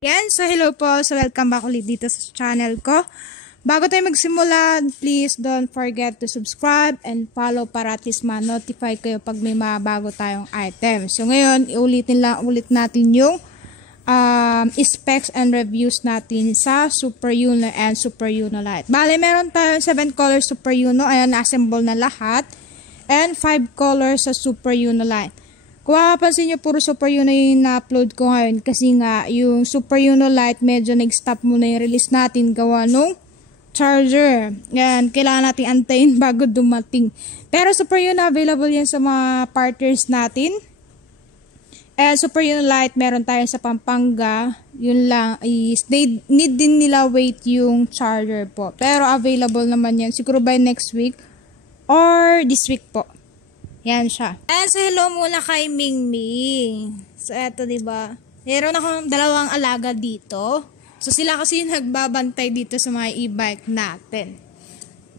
Yan, so hello po. So welcome back ulit dito sa channel ko. Bago tayo magsimula, please don't forget to subscribe and follow para at least ma-notify kayo pag may mga bago tayong items. So ngayon, ulit natin yung specs and reviews natin sa Super Uno and Super Uno Lite. Bale, meron tayong 7 colors Super Uno. Ayan, na-assemble na lahat. And 5 colors sa Super Uno Lite. Kung makapansin nyo, puro Super Uno yung na-upload ko ngayon kasi nga yung Super Uno Lite medyo nag-stop muna yung release natin gawa nung charger. Yan, kailangan natin antayin bago dumating. Pero Super Uno available yan sa mga partners natin. And Super Uno Lite meron tayo sa Pampanga. Yun lang is they need din nila wait yung charger po. Pero available naman yan siguro by next week or this week po. Yan siya. And so hello muna kay Mingming. So eto, 'di ba? Meron akong dalawang alaga dito. So sila kasi nagbabantay dito sa mga e-bike natin.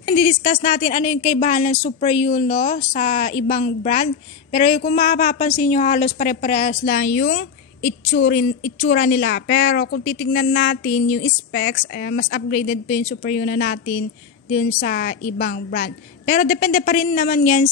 Di-discuss natin ano yung kaibahan ng Super Uno sa ibang brand. Pero kung mapapansin nyo, halos pare-parehas lang yung itsura nila. Pero kung titignan natin yung specs, mas upgraded pa yung Super Uno natin dun sa ibang brand. Pero depende pa rin naman yan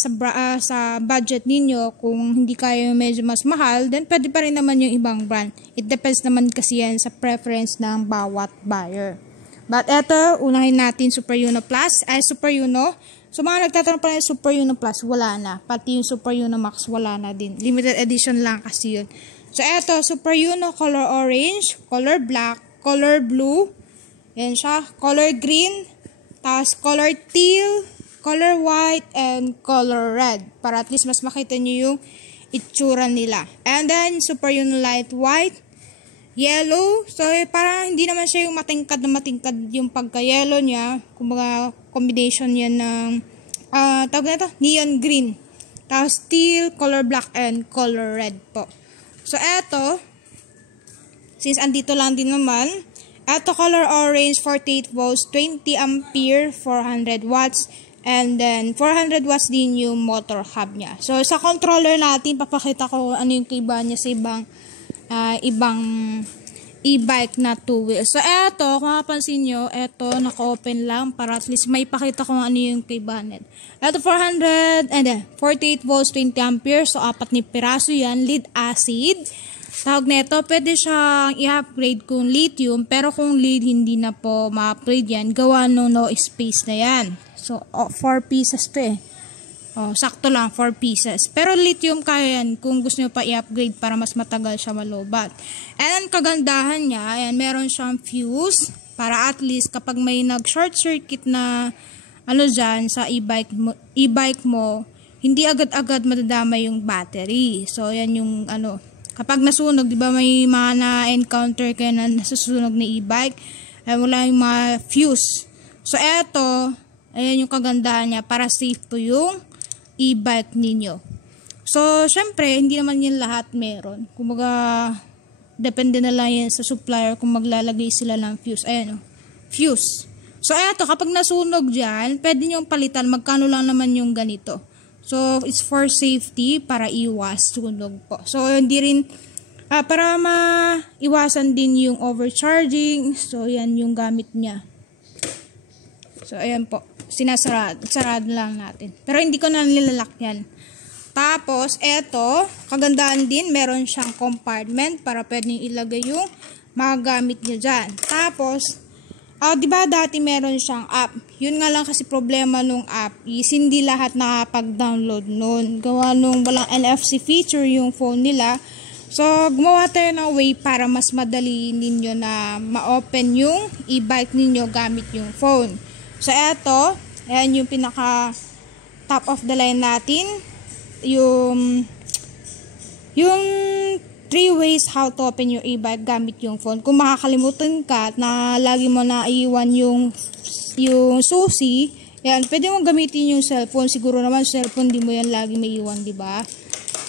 sa budget ninyo. Kung hindi kayo medyo mas mahal, then pwede pa rin naman yung ibang brand. It depends naman kasi yan sa preference ng bawat buyer. But eto, unahin natin Super Uno Plus. Super Uno. So mga nagtatanong pa rin Super Uno Plus, wala na. Pati yung Super Uno Max, wala na din. Limited edition lang kasi yun. So eto, Super Uno Color Orange, Color Black, Color Blue, yan siya, Color Green, tapos color teal, color white, and color red. Para at least mas makita nyo yung itsura nila. And then, Super Uno Lite white, yellow. So, parang hindi naman siya yung matingkad na matingkad yung pagka-yellow niya. Kumbaga, combination yan ng, tawag na ito, neon green. Tapos, teal, color black, and color red po. So, eto, since andito lang din naman, eto color orange, 48 volts, 20 ampere, 400 watts, and then 400 watts din yung motor hub niya. So sa controller natin, papakita ko ano yung kaibahan niya sa ibang e-bike na 2 wheels. So eto, kung mapapansin nyo, eto naka-open lang para at least may pakita ko ano yung kaibahan nito. Eto 48 volts, 20 ampere, so 4 na piraso yan, lead acid. Tawag nito, pwede siyang i-upgrade kung lithium, pero kung lead hindi na po ma-upgrade yan, gawa no space na yan. So, 4 pieces to eh. Sakto lang, 4 pieces. Pero lithium kaya yan kung gusto nyo pa i-upgrade para mas matagal siya malobat. And kagandahan niya, ayan, meron siyang fuse para at least kapag may nag-short circuit na dyan sa e-bike mo, hindi agad-agad madadama yung battery. So, yan yung kapag nasunog, di ba may mga na-encounter kayo na nasusunog na e-bike, wala yung mga fuse. So, eto, ayan yung kagandahan niya para safe po yung e-bike ninyo. So, syempre, hindi naman yan lahat meron. Kumbaga, depende na lang yan sa supplier kung maglalagay sila ng fuse. Ayan, fuse. So, eto, kapag nasunog dyan, pwede nyo palitan. Magkano lang naman yung ganito. So, it's for safety para iwas sunog po. So, hindi rin, para maiwasan din yung overcharging. So, yan yung gamit niya. So, ayan po. Sarado lang natin. Pero hindi ko na nilalak yan. Tapos, eto, kagandahan din, meron siyang compartment para pwedeng ilagay yung mga gamit niya dyan. Tapos, diba dati meron siyang app? Yun nga lang kasi problema nung app is hindi lahat nakapag-download nun. Gawa nung walang NFC feature yung phone nila. So, gumawa tayo ng way para mas madali ninyo na ma-open yung e-bike ninyo gamit yung phone. So, eto, ayan yung pinaka top of the line natin. Yung 3 ways how to open your e-bike gamit yung phone. Kung makakalimutan ka na lagi mo na iwan yung susi, yan, pwede mo gamitin yung cellphone. Siguro naman cellphone, di mo yan lagi may iwan, di ba?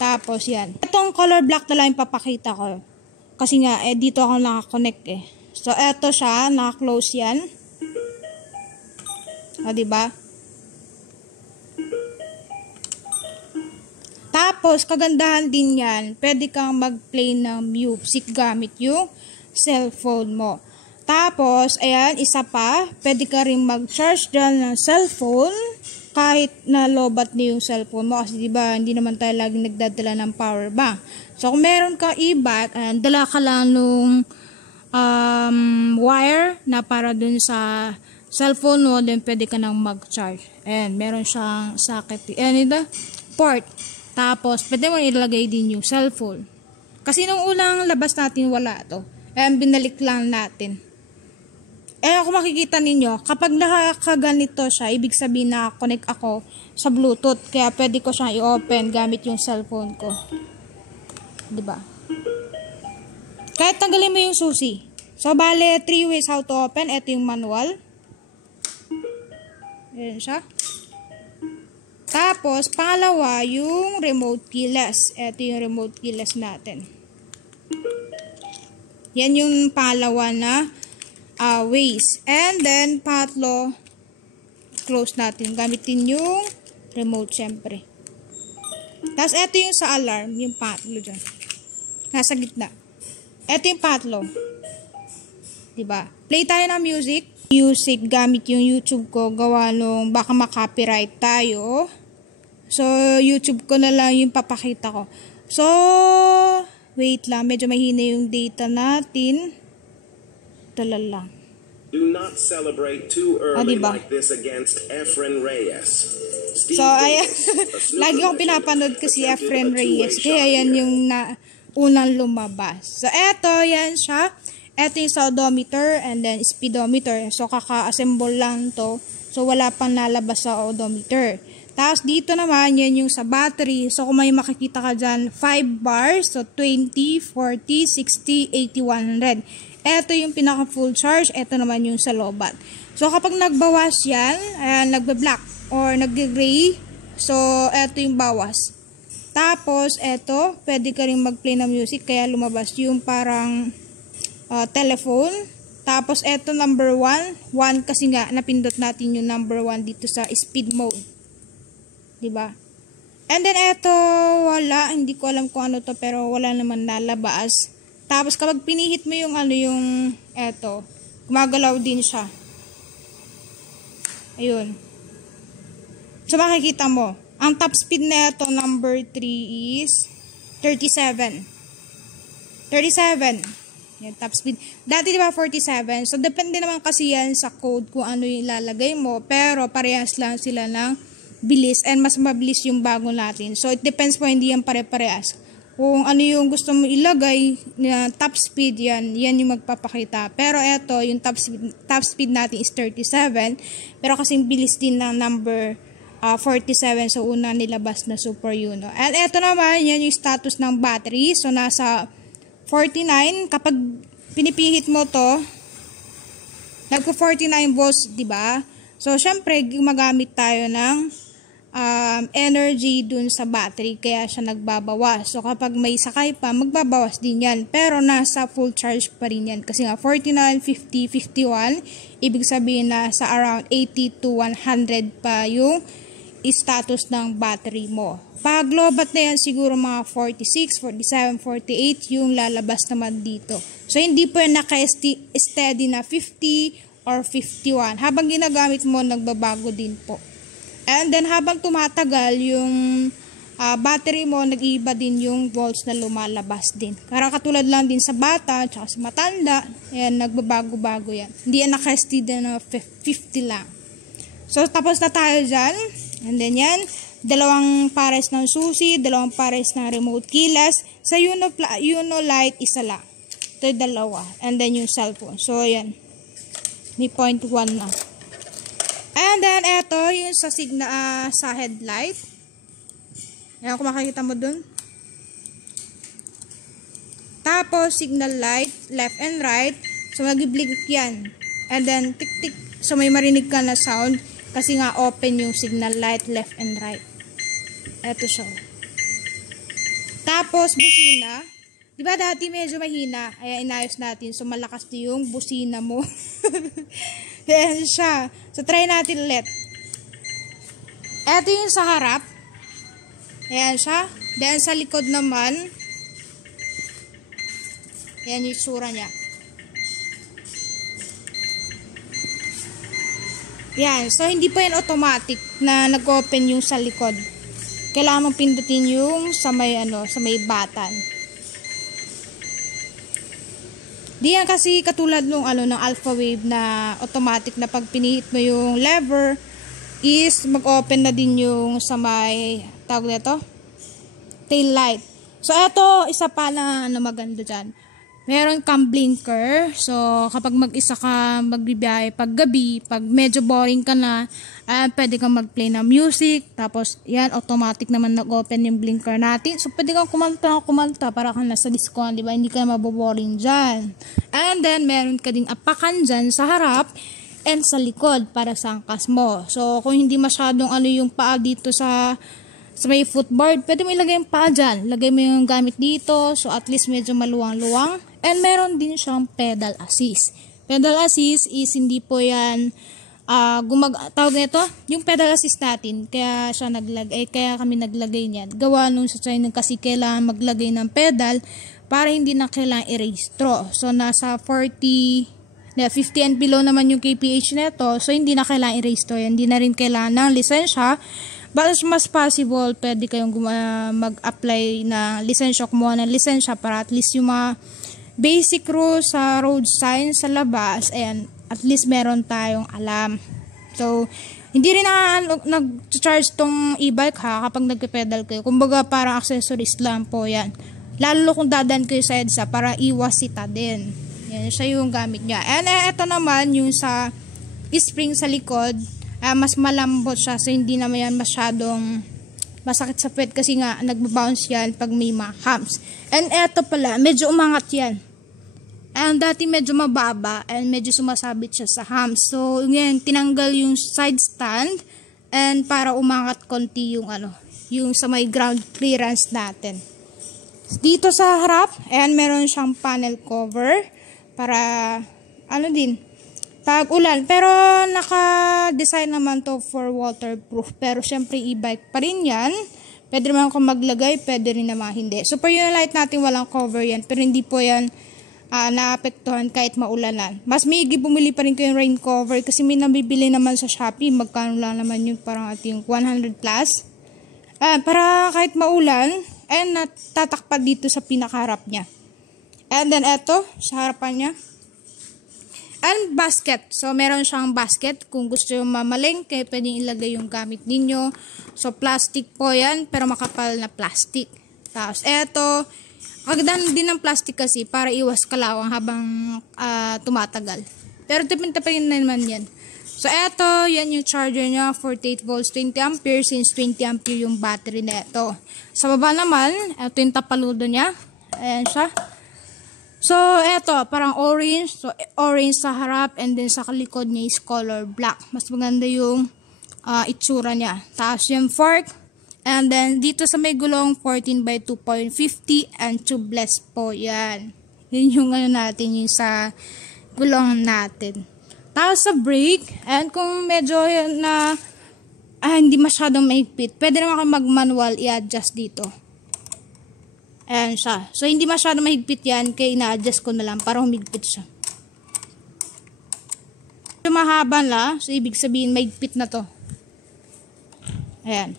Tapos yan. Itong color black na lang papakita ko. Kasi nga, dito ako nakakonect eh. So, eto siya, naka-close yan. Di ba? Tapos, kagandahan din yan, pwede kang mag-play ng music gamit yung cellphone mo. Tapos, ayan, isa pa, pwede ka rin mag-charge dyan ng cellphone kahit na lobat na yung cellphone mo kasi diba, hindi naman tayo laging nagdadala ng power bank. So, kung meron ka e-bike, dala ka lang nung wire na para dun sa cellphone mo, then pwede ka nang mag-charge. Ayan, meron siyang socket, port. Tapos, pwede mo ilagay din yung cellphone. Kasi nung unang labas natin, wala to. Ayan, binalik lang natin. Kung makikita ninyo, kapag nakakaganito siya, ibig sabihin na connect ako sa Bluetooth. Kaya pwede ko siyang i-open gamit yung cellphone ko. Diba? Kahit tanggalin mo yung susi. So, bale, 3 ways how to open. Ito yung manual. Ayan siya. Tapos, pangalawa, yung remote keyless. Ito yung remote keyless natin. Yan yung pangalawa na ways. And then, patlo, close natin. Gamitin yung remote, syempre. Tapos, ito yung sa alarm, yung patlo dyan. Nasa gitna. Ito yung patlo. Diba? Play tayo ng music. Music, gamit yung YouTube ko. Gawa nung baka makopyright tayo. So, YouTube ko na lang yung papakita ko. So, wait lang. Medyo mahina yung data natin. Lang. Do not celebrate too early like this against Efren Reyes. So, ayan. Lagi akong pinapanood ko si Efren Reyes. Kaya yan yung unang lumabas. So, eto, yan siya. Eto yung sa odometer and then speedometer. So, kaka-assemble lang to. So, wala pang nalabas sa odometer. Tapos, dito naman, yan yung sa battery. So, kung may makikita ka dyan, 5 bars. So, 20, 40, 60, 80, 100. Ito yung pinaka full charge, ito naman yung sa lobat. So kapag nagbawas yan, nagbe-black or nagge-gray, so ito yung bawas. Tapos ito, pwede ka rin mag-play ng music kaya lumabas yung parang telephone. Tapos ito number 1, 1 kasi nga napindot natin yung number 1 dito sa speed mode. 'Di ba? And then ito, wala, hindi ko alam kung ano to pero wala naman nalabas. Tapos kapag pinihit mo yung eto, gumagalaw din siya. Ayun. So makikita mo, ang top speed na ito, number 3 is 37. 37. Yan, top speed. Dati diba 47? So depende naman kasi yan sa code kung ano yung ilalagay mo. Pero parehas lang sila ng bilis and mas mabilis yung bago natin. So it depends po, hindi yan pare-parehas. Kung ano yung gusto mo ilagay na top speed, yan yung magpapakita. Pero eto, yung top speed natin is 37. Pero kasing bilis din ng number 47 sa una nilabas na Super Uno. And eto naman, yan yung status ng battery. So nasa 49. Kapag pinipihit mo to, nagko 49 volts, diba? So syempre, gumagamit tayo ng energy dun sa battery kaya siya nagbabawas. So kapag may sakay pa, magbabawas din yan. Pero nasa full charge pa rin yan. Kasi nga 49, 50, 51, ibig sabihin na sa around 80 to 100 pa yung status ng battery mo. Pag lobat na yan, siguro mga 46, 47, 48 yung lalabas naman dito. So hindi po yan naka-steady na 50 or 51. Habang ginagamit mo, nagbabago din po. And then habang tumatagal yung battery mo, nag-iiba din yung volts na lumalabas din. Karang katulad lang din sa bata, tsaka sa matanda, yan, nagbabago-bago yan. Hindi yan naka-steady na 50 lang. So tapos na tayo dyan. And then yan, dalawang pares ng susi, dalawang pares ng remote keyless. Sa Uno Lite, isa lang. Ito yung dalawa. And then yung cellphone. So yan, may 0.1 na. And then, eto, yung sa headlight. Ayan, kung makikita mo dun. Tapos, signal light, left and right. So, mag-blink yan. And then, tik-tik. So, may marinig ka na sound. Kasi nga, open yung signal light, left and right. Eto siya. Tapos, busina. Diba dati medyo mahina, kaya inayos natin. So, malakas na yung busina mo. Ayan siya. So, try natin ulit. Ito yung sa harap. Ayan siya. Then, sa likod naman. Ayan yung tsura niya. Yan. So, hindi pa yan automatic na nag-open yung sa likod. Kailangan mong pindutin yung sa may, sa may button. Di yan kasi katulad nung, ng Alpha Wave na automatic na pag pinihit mo yung lever, is mag-open na din yung sa may, tawag nito, tail light. So, ito, isa pa na maganda dyan. Meron kang blinker. So, kapag mag-isa ka magbibiyahe pag gabi, pag medyo boring ka na, pwede kang mag-play ng music. Tapos, yan, automatic naman nag-open yung blinker natin. So, pwede kang kumanta para kang nasa disco, di ba? Hindi ka maboboring dyan. And then, meron ka ding apakan dyan sa harap and sa likod para sa angkas mo. So, kung hindi masyadong yung paa dito sa may footboard, pwede mo ilagay yung paa dyan. Lagay mo yung gamit dito. So, at least medyo maluwang-luwang. And meron din siyang pedal assist. Pedal assist is hindi po yan tawag nito, yung pedal assist natin. Kaya kami naglagay niyan. Gawa nung sa China kasi kailangan maglagay ng pedal para hindi na kailangan i-restro. So, nasa 50 and below naman yung kph nito. So, hindi na kailangan i-restro yan. Hindi na rin kailangan ng lisensya. But as mas possible, pwede kayong mag-apply na lisensya, kumuha ng lisensya para at least yung mga basic rules sa road sign sa labas, ayan, at least meron tayong alam. So, hindi rin nag-charge tong e-bike kapag nagpe-pedal kayo. Kumbaga, parang accessories lang po yan. Lalo kung dadan kayo sa EDSA para iwas sita din. Yan, siya yung gamit niya. And ito naman, yung sa spring sa likod, mas malambot siya, so hindi naman yan masyadong masakit sa puwet kasi nga nagbabounce yan pag may mga humps. And eto pala, medyo umangat yan. And dati medyo mababa and medyo sumasabit siya sa humps. So ngayon tinanggal yung side stand and para umangat konti yung yung sa may ground clearance natin. Dito sa harap, and meron siyang panel cover para din pag ulan, pero naka-design naman to for waterproof. Pero syempre e-bike pa rin yan. Pwede naman kung maglagay, pwede rin naman hindi. So, per light natin walang cover yan, pero hindi po yan naapektuhan kahit maulanan. Mas maigi bumili pa rin ko yung rain cover kasi may nabibili naman sa Shopee. Magkano lang naman yun, parang ating 100 plus. Para kahit maulan, and natatakpad dito sa pinakaharap niya. And then eto, sa harapan niya. And basket. So, meron siyang basket. Kung gusto yung mamalengke, pwedeng ilagay yung gamit ninyo. So, plastic po yan, pero makapal na plastic. Tapos, eto, kagandaan din ng plastic kasi para iwas kalawang habang tumatagal. Pero tipid pa rin naman yan. So, eto, yan yung charger niya, 48 volts, 20 ampere, since 20 ampere yung battery na ito. Sa baba naman, eto yung tapaludo niya. Ayan siya. So, eto, parang orange. So, orange sa harap and then sa likod niya is color black. Mas maganda yung itsura niya. Tapos yung fork. And then, dito sa may gulong, 14 by 2.50 and tubeless po yan. Yun yung natin, yung sa gulong natin. Tapos sa brake, and kung medyo na hindi masyadong mahigpit, pwede naman kang mag-manual i-adjust dito. Ayan siya. So, hindi masyadong mahigpit yan, kaya ina-adjust ko na lang para humigpit siya. So, mahaba na, so ibig sabihin mahigpit na to. Ayan.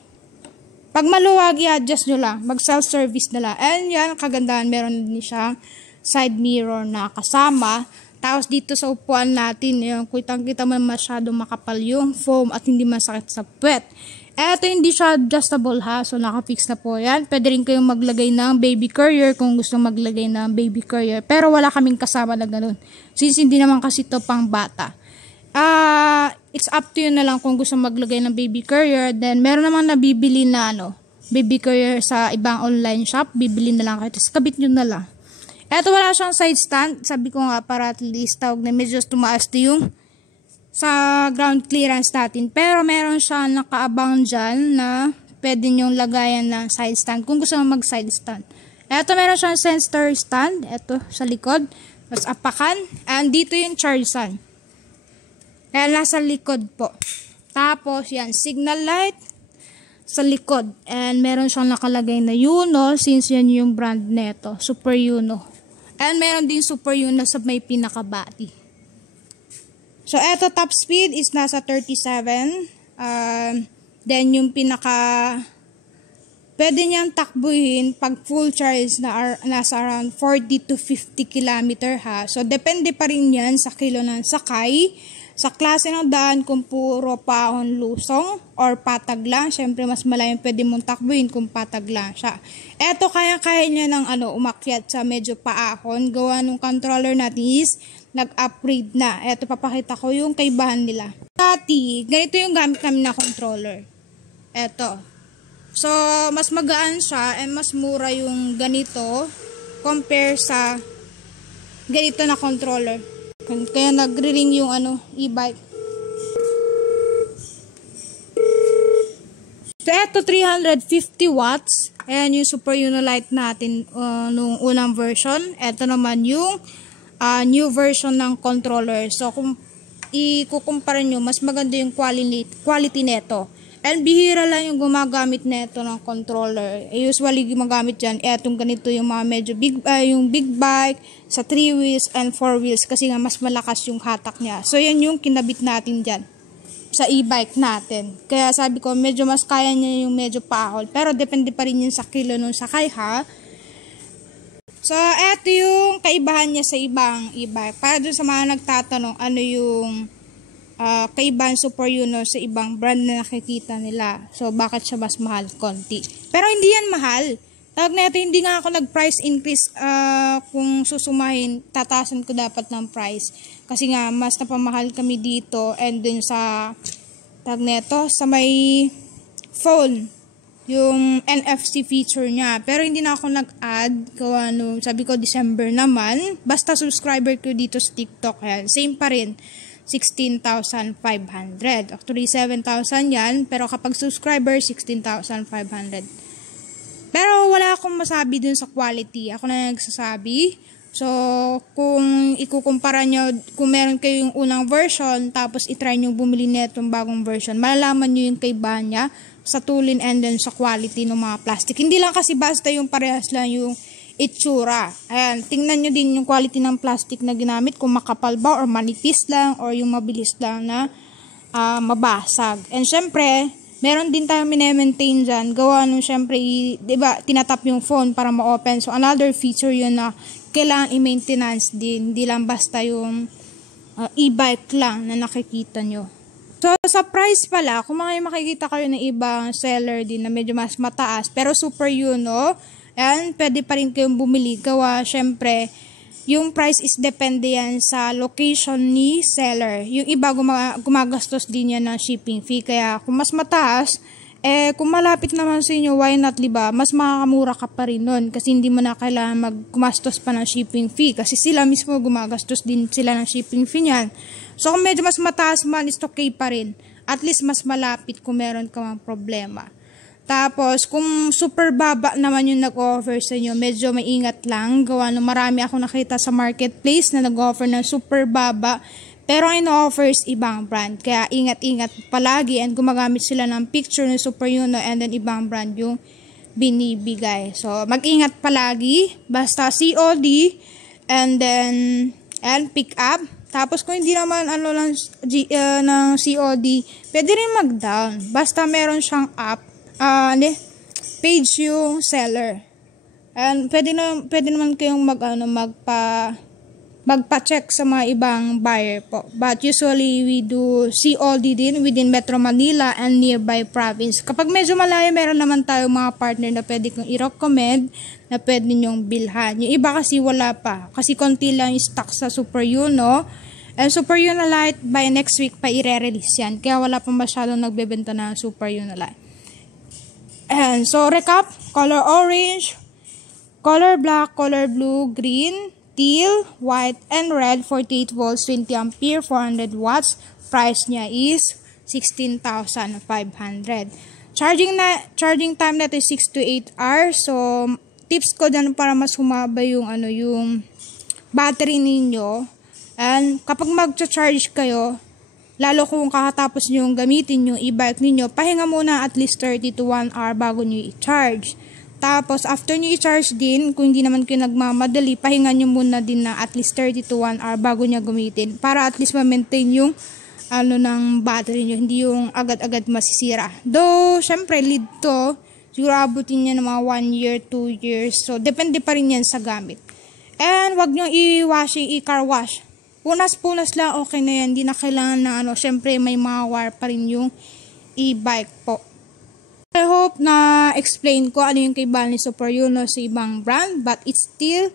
Pag maluwag, i-adjust nyo lang. Mag-self-service na lang. And yan, kagandahan, meron din siyang side mirror na kasama. Tapos dito sa upuan natin, yung kitang-kita man masyadong makapal yung foam at hindi masakit sa puwet. Eto, hindi siya adjustable ha. So, naka-fix na po yan. Pwede rin kayong maglagay ng baby carrier kung gusto maglagay ng baby carrier. Pero wala kaming kasama na ganun. Since hindi naman kasi ito pang bata. It's up to you na lang kung gusto maglagay ng baby carrier. Then, meron namang nabibili na baby carrier sa ibang online shop. Bibili na lang kayo. Tapos, kabit nyo na lang. Eto, wala siyang side stand. Sabi ko nga, para at least tawag na medyo tumaas na yung sa ground clearance natin. Pero meron siya nakaabang dyan na pwede nyong lagayan ng side stand kung gusto mo mag side stand. Eto, meron siyang sensor stand. Eto, sa likod. Mas apakan. And dito yung charge stand. Kaya nasa likod po. Tapos, yan, signal light sa likod. And meron siyang nakalagay na Yuno since yan yung brand neto. Super Yuno. And meron din Super Yuno sa may pinaka-body. So, eto top speed is nasa 37. Then, yung pwede niyang takbuhin pag full charge na nasa around 40 to 50 km ha. So, depende pa rin yan sa kilo ng sakay, sa klase ng daan kung puro paahon lusong or patag lang. Siyempre, mas malayo pwede mong takbuhin kung patag lang siya. Eto, kaya-kaya niya ng umakyat sa medyo paahon. Gawa nung controller natin is nag-upgrade na. Eto, papakita ko yung kaibahan nila. Dati, ganito yung gamit namin na controller. Eto. So, mas magaan siya and mas mura yung ganito compare sa ganito na controller. Kaya nagre-ring yung e-bike. So, eto 350 watts. Ayan yung Super Unilight natin nung unang version. Eto naman yung new version ng controller. So, kung ikukumpara nyo, mas maganda yung quality neto. And bihira lang yung gumagamit neto ng controller. Usually gumagamit dyan, etong ganito yung mga medyo yung big bike sa 3 wheels and 4 wheels kasi nga mas malakas yung hatak niya. So yan yung kinabit natin dyan sa e-bike natin. Kaya sabi ko medyo mas kaya niya yung medyo paahol. Pero depende pa rin yun sa kilo nung sakay ha. So eto yung kaibahan niya sa ibang e-bike. Para dun sa mga nagtatanong ano yung kaibahan Super Uno sa ibang brand na nakikita nila. So, bakit siya mas mahal konti? Pero hindi yan mahal. Tawag na ito, hindi nga ako nag-price increase kung susumahin, tatasan ko dapat ng price. Kasi nga, mas napamahal kami dito and dun sa, tawag na ito, sa may phone, yung NFC feature niya. Pero hindi na ako nag-add, sabi ko December naman. Basta subscriber ko dito sa TikTok, yan. Same pa rin. 16,500. Actually, 7,000 yan. Pero kapag subscriber, 16,500. Pero wala akong masabi dun sa quality. Ako na nagsasabi. So, kung ikukumpara nyo, kung meron kayong unang version, tapos itry nyo bumili netong bagong version, malalaman nyo yung kaibahan niya sa tulin and then sa quality ng mga plastic. Hindi lang kasi basta yung parehas lang yung itsura. Ayan, tingnan nyo din yung quality ng plastic na ginamit, kung makapal ba or manipis lang or yung mabilis lang na mabasag. And syempre, meron din tayo minemaintain dyan. Gawa nung syempre, diba, tinatap yung phone para ma-open. So, another feature yun na kailangan i-maintenance din. Hindi lang basta yung e-bike lang na nakikita nyo. So, sa price pala, kung makikita kayo ng ibang seller din na medyo mas mataas, pero Super Uno, and pwede pa rin kayong bumili. Gawa, syempre, yung price is depende yan sa location ni seller. Yung iba gumagastos din yan ng shipping fee. Kaya kung mas mataas, kung malapit naman sa inyo, why not, diba? Mas makakamura ka pa rin nun. Kasi hindi mo na kailangan gumastos pa ng shipping fee. Kasi sila mismo gumagastos din sila ng shipping fee niyan. So kung medyo mas mataas man, is okay pa rin. At least mas malapit kung meron ka mang problema. Tapos, kung super baba naman yung nag-offer sa inyo, medyo maingat lang. Gawa nung marami ako nakita sa marketplace na nag-offer ng super baba. Pero ang ino-offers ibang brand. Kaya ingat-ingat palagi and gumagamit sila ng picture ng Super Uno and then ibang brand yung binibigay. So, mag-ingat palagi. Basta COD and then pick up. Tapos kung hindi naman ng COD, pwede rin mag-down. Basta meron siyang app. Page yung seller. And pwede naman kayong magpa-check sa mga ibang buyer po. But usually we do COD din within Metro Manila and nearby province. Kapag medyo malayo, meron naman tayong mga partner na pwede kong i-recommend na pwede nyong bilhan. Yung iba kasi wala pa. Kasi konti lang yung stock sa Super Uno. And Super Uno Light by next week pa i-re-release yan. Kaya wala pa masyadong nagbebenta na Super Uno Light. And so, recap, color orange, color black, color blue, green, teal, white, and red, 48 volts, 20 ampere, 400 watts. Price niya is 16,500. Charging time natin is 6 to 8 hours. So, tips ko dyan para mas humaba yung battery ninyo. And kapag mag-charge kayo, lalo kung kakatapos nyo gamitin yung e-bike ninyo, pahinga muna at least 30 to 1 hour bago nyo i-charge. Tapos, after nyo i-charge din, kung hindi naman kayo nagmamadali, pahinga nyo muna din na at least 30 to 1 hour bago nyo gamitin. Para at least ma-maintain yung ng battery nyo, hindi yung agad-agad masisira. Though, syempre, lead to, siguro abutin niya ng mga 1 year, 2 years. So, depende pa rin yan sa gamit. And, wag nyo i-car wash. Punas-punas lang, okay na yan. Hindi na kailangan na syempre, may mga wire pa rin yung e-bike po. I hope na explain ko ano yung kaibahan ni Super Yuno sa ibang brand, but it's still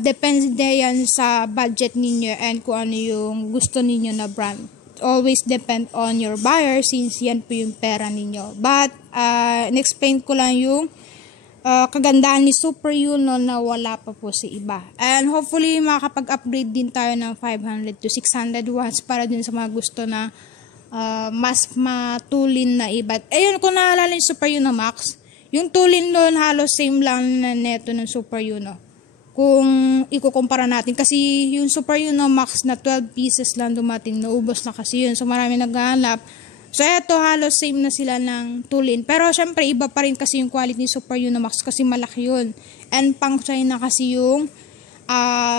depende yan sa budget ninyo and kung ano yung gusto ninyo na brand. Always depend on your buyer since yan po yung pera ninyo. But in-explain ko lang yung kagandahan ni Super Yuno na wala pa po sa iba. And hopefully makakapag-upgrade din tayo ng 500 to 600 watts para din sa mga gusto na mas matulin na iba. Ayun, kung naalala yung Super Yuno Max, yung tulin doon halos same lang na neto ng Super Yuno. Kung ikukumpara natin, kasi yung Super Yuno Max na 12 pieces lang dumating, naubos na kasi yun. So marami naghahanap. So eto halos same na sila ng tulin. Pero syempre iba pa rin kasi yung quality ni Super Yuno Max kasi malaki yun. And pang China kasi yung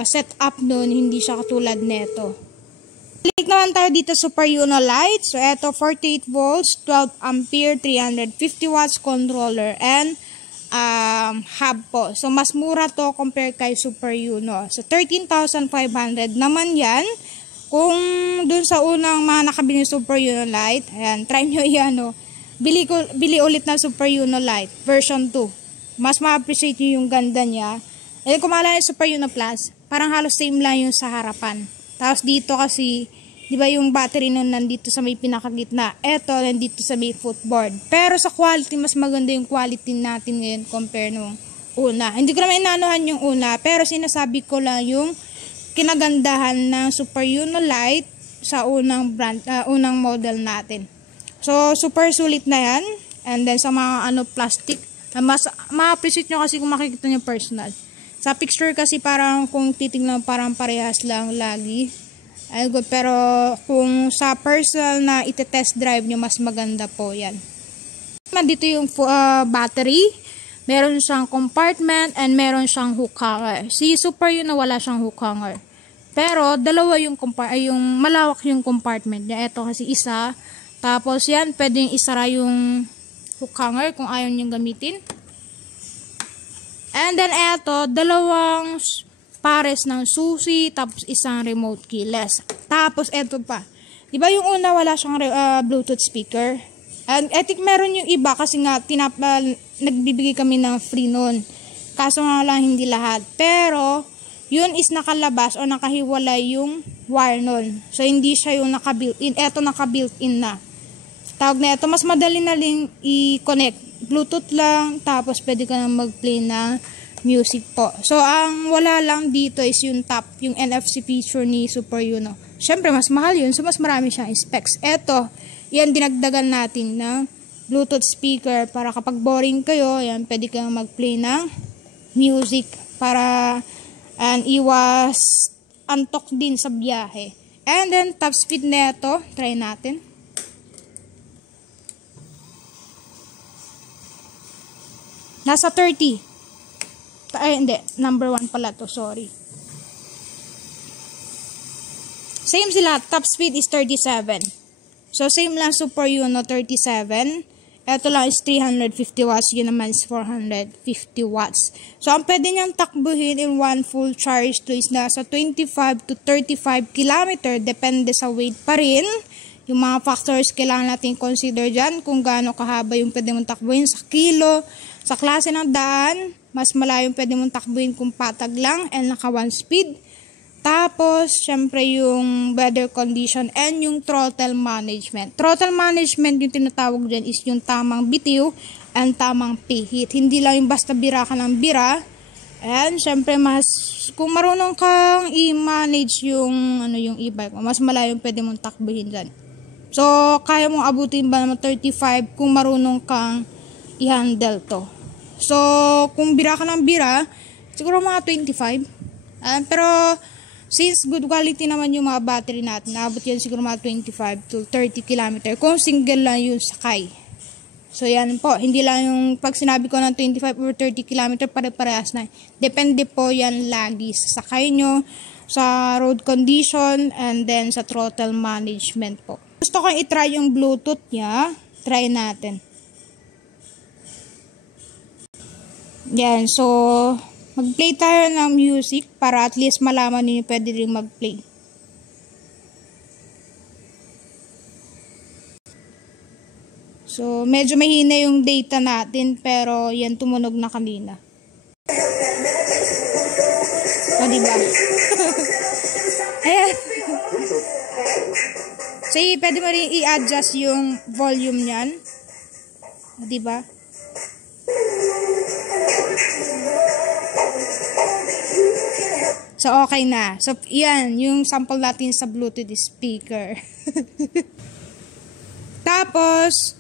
setup doon, hindi siya katulad neto. Click naman tayo dito Super Yuno Lite. So eto 48 volts, 12 ampere, 350 watts controller and hub po. So mas mura to compare kay Super Yuno. So 13,500 naman yan. Kung dun sa unang mga nakabili ng Super Yuno Lite, ayan, try nyo yan, bili ulit na Super Yuno Lite version 2. Mas ma-appreciate nyo yung ganda niya. And kung maalala yung Super Yuno Plus, parang halos same lang yung sa harapan. Tapos dito kasi, di ba yung battery nun nandito sa may pinakagitna. Eto, nandito sa may footboard. Pero sa quality, mas maganda yung quality natin ngayon compare nung una. Hindi ko naman inanuhan yung una, pero sinasabi ko lang yung kinagandahan ng Super Yuno Lite sa unang brand, unang model natin. So, super sulit na yan. And then, sa mga plastic, mas ma-appreciate nyo kasi kung makikita nyo personal. Sa picture kasi parang kung titingnan parang parehas lang lagi. Ay, good. Pero kung sa personal na ite-test drive nyo, mas maganda po yan. Dito yung battery. Meron siyang compartment and meron siyang hook hanger. Si Super Yuno wala siyang hook hanger. Pero dalawa yung malawak yung compartment niya. Ito kasi isa. Tapos yan, pwedeng isara yung hook hanger kung ayaw niyong gamitin. And then eto, dalawang pares ng susi, tapos isang remote keyless. Tapos eto pa. Diba yung una wala siyang Bluetooth speaker? And I think meron yung iba kasi nga nagbibigay kami ng free noon. Kaso nga lang hindi lahat. Pero yun is nakalabas o nakahiwalay yung wire noon. So hindi siya yung naka-built-in. Eto naka-built-in na. Tawag na ito, mas madali na rin i-connect. Bluetooth lang, tapos pwede ka na mag-play ng music po. So ang wala lang dito is yung top, yung NFC feature ni Super Yuno. Syempre mas mahal yun, so mas marami siyang specs. Eto, yan dinagdagan natin ng Bluetooth speaker para kapag boring kayo, yan pwede kang mag-play ng music para iwas antok din sa biyahe. And then top speed na ito, try natin. Nasa 30. Ay, hindi. Number 1 pala to. Sorry. Same sila. Top speed is 37. So, same lang Super Yuno 37. Ito lang is 350 watts. Yun naman is 450 watts. So, ang pwede niyang takbuhin in one full charge to is nasa 25 to 35 kilometer. Depende sa weight pa rin. Yung mga factors kailangan natin consider dyan. Kung gaano kahaba yung pwede mong takbuhin sa kilo. Sa klase ng daan, mas malayo pwede mong takbuhin kung patag lang and naka 1 speed. Tapos, syempre yung weather condition and yung throttle management. Throttle management yung tinatawag dyan is yung tamang bitiw and tamang pihit. Hindi lang yung basta bira ka ng bira. And syempre, kung marunong kang i-manage yung e-bike, mas malayo pwede mong takbuhin dyan. So, kaya mong abutin ba naman 35 kung marunong kang i-handle to. So, kung bira ka ng bira, siguro mga 25. Pero, since good quality naman yung mga battery natin, naabot yan siguro mga 25 to 30 km. Kung single lang yung sakay. So, yan po. Hindi lang yung pag sinabi ko ng 25 or 30 km, pare-parehas na. Depende po yan lagi sa sakay nyo, sa road condition, and then sa throttle management po. Gusto kong itry yung Bluetooth niya. Try natin. Yan. So, mag-play tayo ng music para at least malaman niyo pwede rin mag-play. So, medyo mahina yung data natin pero yan tumunog na kanina. O, diba? Ayan. So, pwede mo rin i-adjust yung volume niyan. O, diba? So, okay na. So, yan. Yung sample natin sa Bluetooth speaker. Tapos,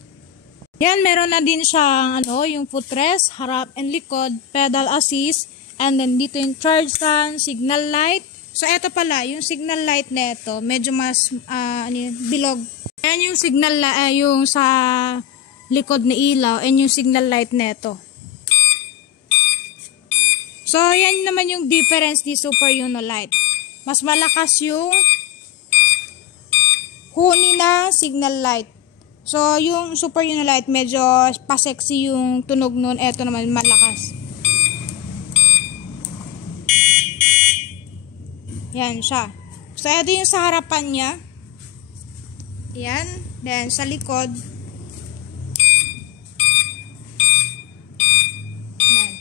yan, meron na din siyang, yung footrest, harap and likod, pedal assist, and then dito yung charge stand, signal light. So, eto pala, yung signal light na ito, medyo mas, bilog. Yan yung signal, yung sa likod na ilaw, and yung signal light na ito. So, yan naman yung difference ni Super Uno Light. Mas malakas yung huni na signal light. So, yung Super Uno Light, medyo pa-sexy yung tunog nun. Eto naman, malakas. Yan siya. So, eto yung sa harapan niya. Yan. Then, sa likod. Yan.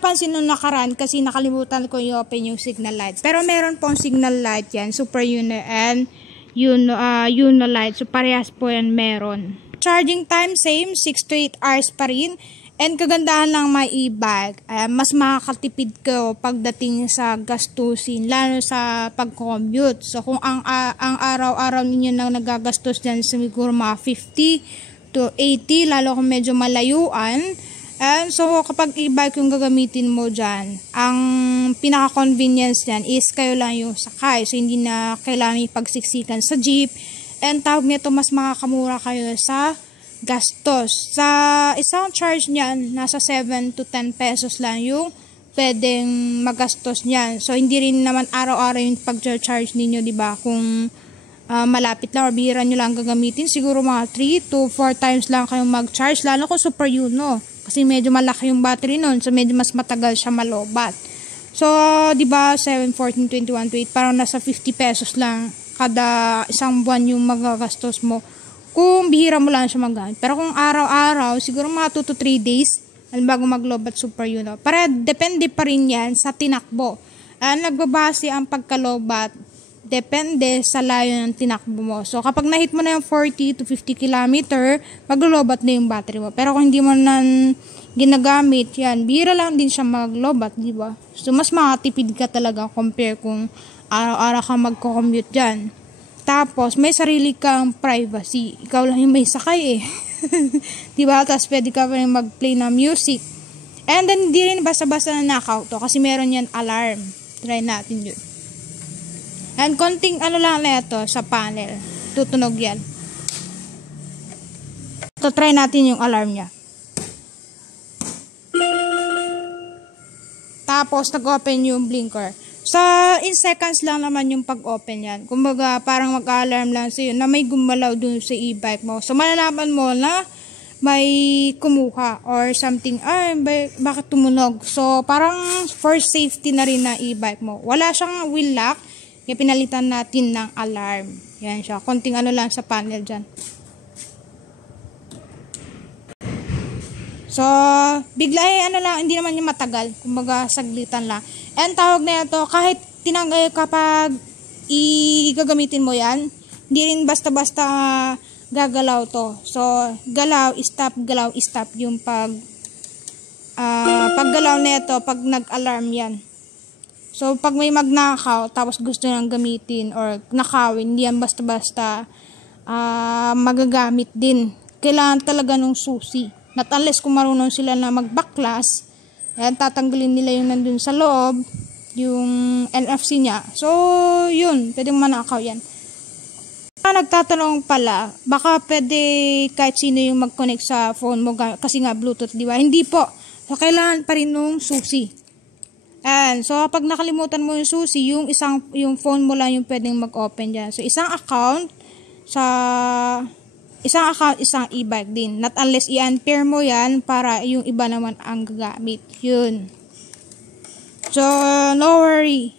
Napansin nung nakaraan kasi nakalimutan ko i-open yung signal light. Pero meron pong signal light yan. Super Uno and Uno Light. So, parehas po yan meron. Charging time, same. 6 to 8 hours pa rin. And kagandahan lang may e-bike. Mas makakatipid ko pagdating sa gastusin. Lalo sa pag-commute. So, kung ang araw-araw ninyo nang nagagastos dyan, siguro mga 50 to 80. Lalo kung medyo malayuan. And so, kapag e-bike yung gagamitin mo dyan, ang pinaka-convenience dyan is kayo lang yung sakay. So, hindi na kailangan ipagsiksikan sa jeep. And tawag nito, mas makakamura kayo sa gastos. Sa isang charge niyan, nasa 7 to 10 pesos lang yung pwedeng magastos niyan. So, hindi rin naman araw-araw yung pag-charge ninyo, diba? Kung malapit lang or bihira nyo lang gagamitin, siguro mga 3 to 4 times lang kayong mag-charge. Lalo kung Super Uno. Kasi medyo malaki yung battery nun. So, medyo mas matagal siya malobat. So, diba, 7, 14, 21, 28, parang nasa 50 pesos lang kada isang buwan yung magagastos mo. Kung bihira mo lang siya magamit. Pero kung araw-araw, siguro mga 2 to 3 days, bago maglobat Super Uno. Para depende pa rin yan sa tinakbo. Nagbabase ang pagkalobat. Depende sa layo ng tinakbo mo. So, kapag nahit mo na yung 40 to 50 km, maglobat na yung battery mo. Pero kung hindi mo na ginagamit, yan, bihira lang din siya maglobat, di ba? So, mas makatipid ka talaga compare kung araw-araw ka magko-commute dyan. Tapos, may sarili kang privacy. Ikaw lang yung may sakay eh. Diba? Tapos, pwede ka pa rin mag-play ng music. And then, hindi rin basta-basta na knockout to. Kasi meron yan alarm. Try natin yun. And konting lang na ito sa panel. Tutunog yan. So, try natin yung alarm niya. Tapos, nag-open yung blinker. So, in seconds lang naman yung pag-open yan. Kumbaga, parang mag-alarm lang sa'yo na may gumalaw dun sa e-bike mo. So, malalaman mo na may kumuha or something. Ay, bakit tumunog? So, parang for safety na rin na e-bike mo. Wala siyang wheel lock. Kaya pinalitan natin ng alarm. Yan siya. Konting lang sa panel dyan. So, bigla lang, hindi naman yung matagal. Kumbaga, saglitan lang. And tawag na ito, kahit kapag gagamitin mo yan, hindi rin basta-basta gagalaw to. So, galaw, stop yung paggalaw na ito, pag nag-alarm yan. So, pag may magnakaw, tapos gusto nang gamitin or nakawin, hindi yan basta-basta magagamit din. Kailangan talaga ng susi. Not unless kung marunong sila na magbaklas, ayan, tatanggalin nila yung nandun sa loob, yung NFC niya. So, yun, pwedeng manakaw yan. Nagtatanong pala, baka pwede kahit sino yung mag-connect sa phone mo kasi nga Bluetooth, di ba? Hindi po. So, kailangan pa rin nung susi. And, so, kapag nakalimutan mo yung susi, yung phone mo lang yung pwedeng mag-open dyan. So, isang account, isang e-bike din. Not unless i-unpair mo yan para yung iba naman ang gagamit. Yun. So, no worry.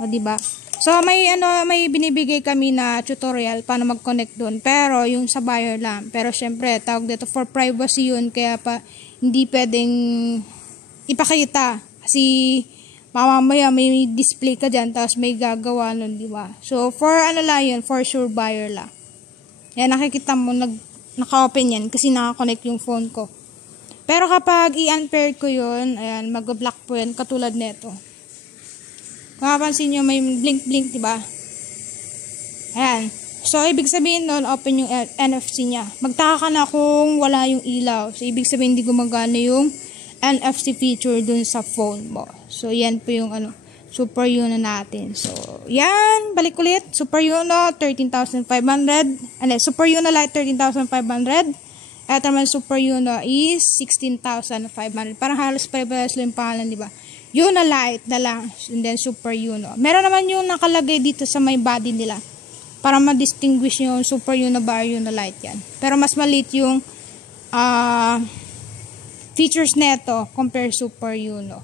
O, diba? So, may binibigay kami na tutorial paano mag-connect doon. Pero, yung sa buyer lang. Pero, syempre, tawag dito for privacy yun. Kaya pa, hindi pwedeng ipakita. Kasi, mamaya may display ka dyan, tapos may gagawa nun, di ba? So, for yun, for sure buyer lang. Yan, nakikita mo, naka-open yan kasi naka-connect yung phone ko. Pero kapag i-unpair ko yun, ayan, mag-block po yan, katulad neto. Kung mapansin nyo, may blink-blink, diba? Ayan. So, ibig sabihin nun, open yung NFC niya. Magtaka ka na kung wala yung ilaw. So, ibig sabihin, hindi gumagana yung NFC feature dun sa phone mo. So, yan po yung Super Uno natin. So, yan. Balik ulit. Super Uno, 13,500. Super Uno Lite, 13,500. At naman Super Uno is 16,500. Parang halos pare-parehas lang yung pangalan, di ba? Uno Lite na lang, and then Super Uno. Meron naman yung nakalagay dito sa may body nila para ma-distinguish yung Super Uno ba Uno Lite yan. Pero mas maliit yung features neto compare Super Uno.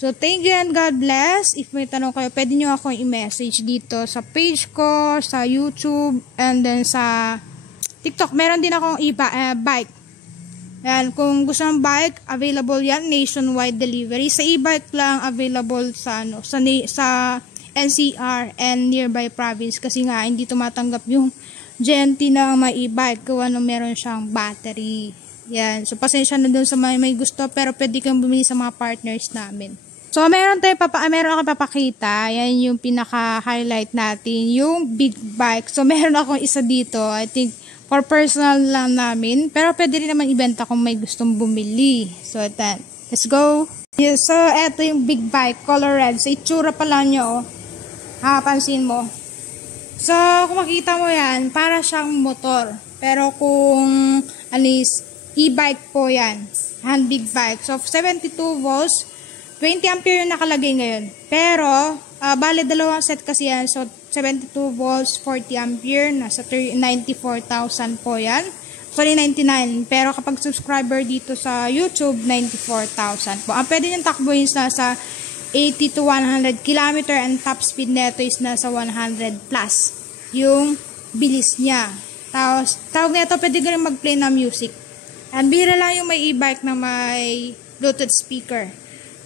So, thank you and God bless. If may tanong kayo, pwede nyo ako i-message dito sa page ko, sa YouTube, and then sa TikTok. Meron din akong bike. Yan, kung gusto ng bike, available yan, nationwide delivery. Sa e-bike lang, available sa NCR and nearby province. Kasi nga, hindi tumatanggap yung GNT na may e-bike kung meron siyang battery. Yan, so pasensya na dun sa may gusto, pero pwede kang bumili sa mga partners namin. So, meron ako papakita. Yan yung pinaka-highlight natin, yung big bike. So, meron akong isa dito. I think, for personal lang namin. Pero pwede rin naman ibenta kung may gustong bumili. So, then, let's go. Yeah, so, eto yung big bike, color red. So, itsura pa lang nyo, pansin mo. So, kung makita mo yan, para siyang motor. Pero kung, e-bike po yan. Hand big bike. So, 72 volts, 20 ampere yung nakalagay ngayon. Pero, bale dalawang set kasi yan. So, 72 volts, 40 ampere. Nasa 94,000 po yan. Sorry, 99. Pero kapag subscriber dito sa YouTube, 94,000 po. Ang pwede niyang takbuhin is nasa 80 to 100 km and top speed neto is nasa 100 plus. Yung bilis niya. Tapos, tawag nito, pwede ka rin mag-play ng music. And bira lang yung may e-bike na may Bluetooth speaker.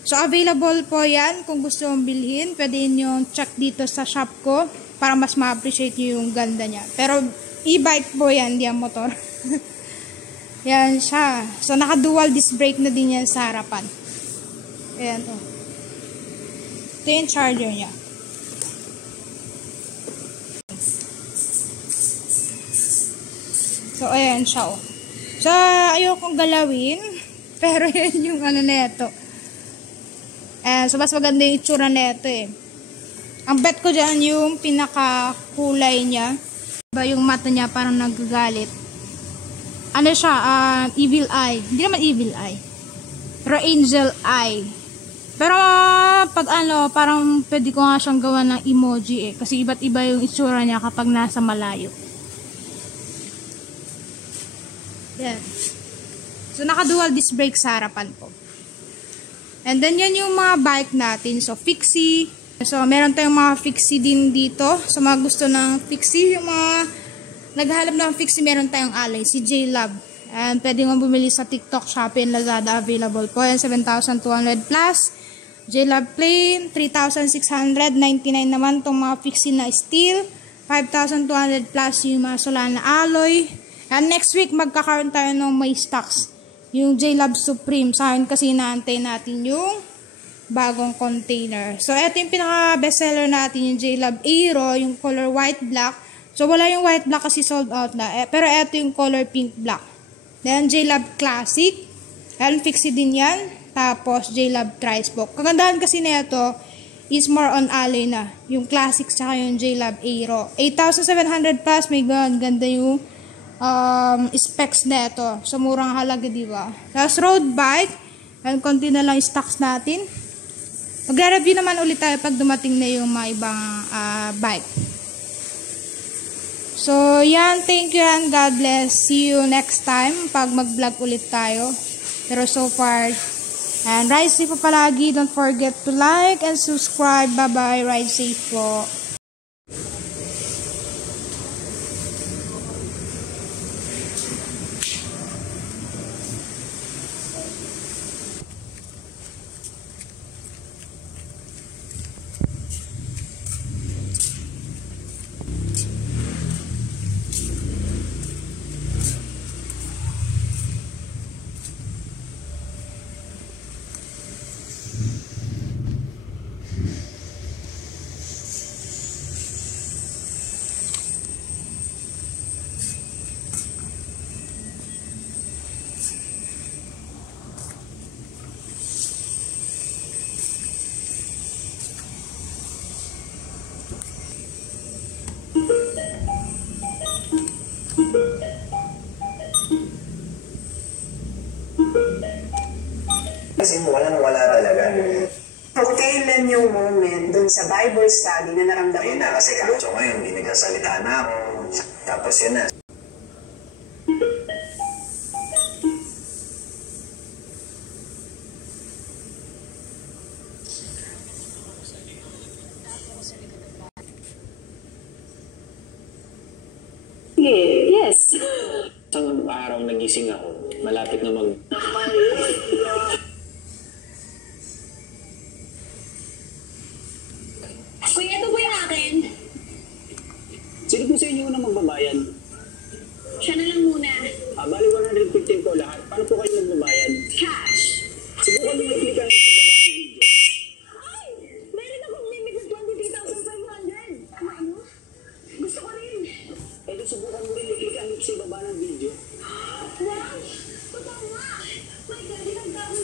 So, available po yan. Kung gusto mong bilhin, pwede nyo check dito sa shop ko para mas ma-appreciate nyo yung ganda niya. Pero, e-bike po yan, hindi ang motor. Yan siya. So, naka-dual disc brake na din yan sa harapan. Ayan o. Ito yung charger niya. So, ayan siya o. So, ayokong galawin. Pero, yan yung neto. So, mas maganda yung itsura neto eh. Ang bet ko dyan yung pinaka-kulay niya. Diba yung mata niya parang nagagalit. Ano siya? Evil eye. Hindi naman evil eye. Pero angel eye. Pero pag parang pwede ko nga siyang gawa ng emoji eh. Kasi iba't iba yung itsura niya kapag nasa malayo. Yan. So, naka-dual disc brake sa harapan po. And then, yan yung mga bike natin. So, fixie. So, meron tayong mga fixie din dito. So, mga gusto ng fixie. Yung mga naghahanap ng fixie, meron tayong alay. Si J-Lab. And pwede mo bumili sa TikTok, Shopee, and Lazada. Available po. Yan, 7,200 plus. J-Lab plain, 3,699 naman itong mga fixie na steel. 5,200 plus yung mga Solana alloy. And next week, magkakaroon tayo ng may stocks. Yung J-Lab Supreme. Sa akin kasi inaantay natin yung bagong container. So, ito yung pinaka-bestseller natin, yung J-Lab Aero, yung color white black. So, wala yung white black kasi sold out na. Pero ito yung color pink black. Then, J-Lab Classic. Ayan, fixie din yan. Tapos, J-Lab Tri-Spoke. Kagandahan kasi na ito, is more on alloy na. Yung classic tsaka yung J-Lab Aero. 8,700 plus, may ganda yung specs na ito. So, murang halaga, diba? Tapos, road bike. And konti na lang stocks natin. Magre-review naman ulit tayo pag dumating na yung mga ibang bike. So, yan. Thank you and God bless. See you next time pag mag-vlog ulit tayo. Pero so far, and ride safe po palagi. Don't forget to like and subscribe. Bye-bye. Ride safe po. Kasi walang-wala talaga. Kung kailan yung moment dun sa Bible study na naramdaman? Ayun na, kasi kaso ngayon, hindi nagsasalita na ako. Tapos yun na. Yes. Isang araw nagising ako, malapit na mag... Kuya, ito po yung akin. Sino po sa inyo na magbabayad? Siya na lang muna. Bali 115 po lahat. Paano po kayo magbabayad? Cash. Subukan mo i-clickan sa baba ng video. Ay! Meron akong limit na 23,500. Ano? Gusto ko rin. Eh, di subukan mo rin i-clickan sa baba ng video. Wow! Totoo nga! May ganyan ang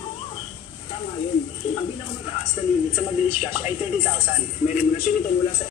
ako. Tama yun. Ang pinakamataas na limit sa mabilis cash ay 30,000. May remunerasyon ito mula sa